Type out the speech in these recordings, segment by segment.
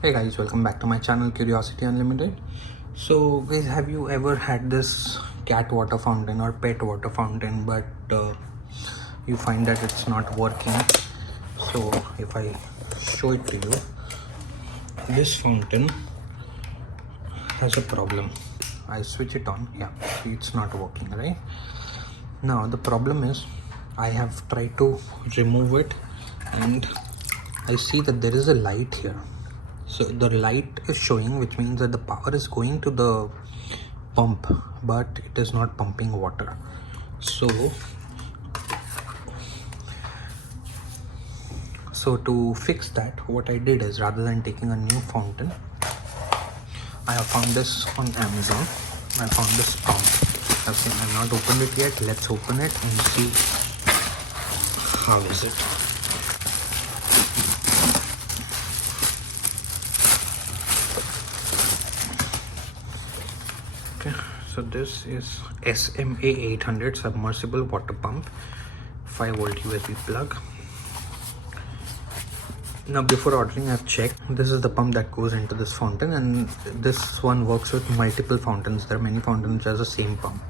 Hey guys, welcome back to my channel Curiosity Unlimited. So guys, have you ever had this cat water fountain or pet water fountain, but you find that it's not working? So if I show it to you, this fountain has a problem. I switch it on, yeah, see, it's not working, right? Now the problem is I have tried to remove it and I see that there is a light here. So the light is showing, which means that the power is going to the pump, but it is not pumping water. So to fix that, what I did is, rather than taking a new fountain, I have found this on Amazon. I found this pump. I've not opened it yet. Let's open it and see how is it. Okay, so this is SMA 800 submersible water pump, 5-volt USB plug. Now before ordering, I've checked. This is the pump that goes into this fountain, and this one works with multiple fountains. There are many fountains which has the same pump.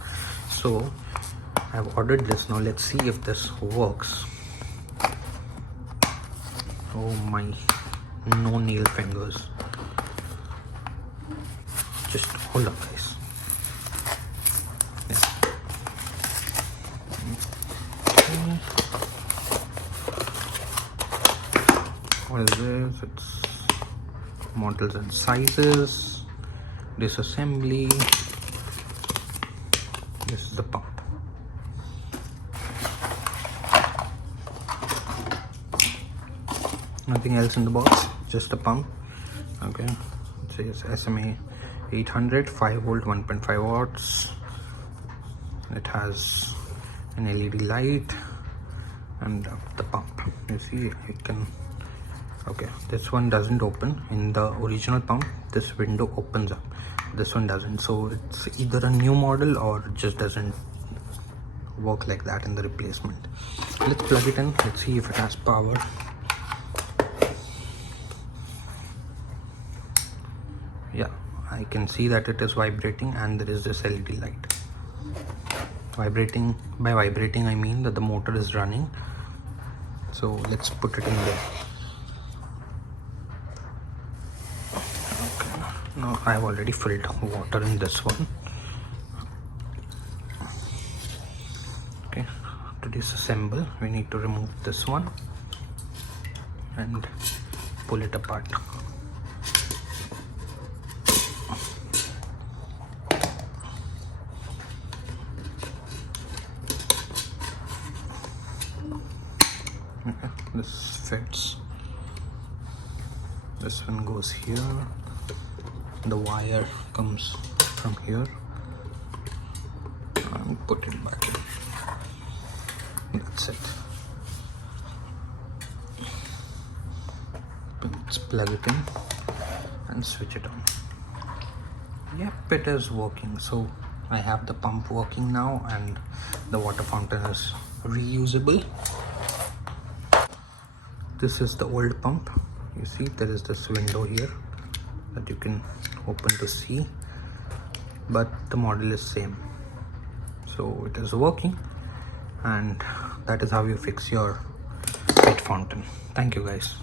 So I've ordered this. Now let's see if this works. Oh my, no nail fingers. Just hold up, guys. Yeah. Okay. What is this? It's models and sizes, disassembly. This is the pump. Nothing else in the box, just a pump. Okay, it says SMA 800, 5-volt, 1.5 watts. It has an LED light and the pump. You see, it can. Okay, this one doesn't open. In the original pump, this window opens up. This one doesn't. So it's either a new model or it just doesn't work like that in the replacement. Let's plug it in. Let's see if it has power. Yeah, I can see that it is vibrating and there is this LED light. Vibrating, by vibrating I mean that the motor is running. So let's put it in there. Okay, now I have already filled water in this one. Okay, to disassemble we need to remove this one and pull it apart. Okay, this fits. This one goes here. The wire comes from here and put it back in. That's it. Let's plug it in and switch it on. Yep, it is working. So I have the pump working now and the water fountain is reusable. This is the old pump. You see there is this window here that you can open to see, but the model is same. So it is working, and that is how you fix your pet fountain. Thank you guys.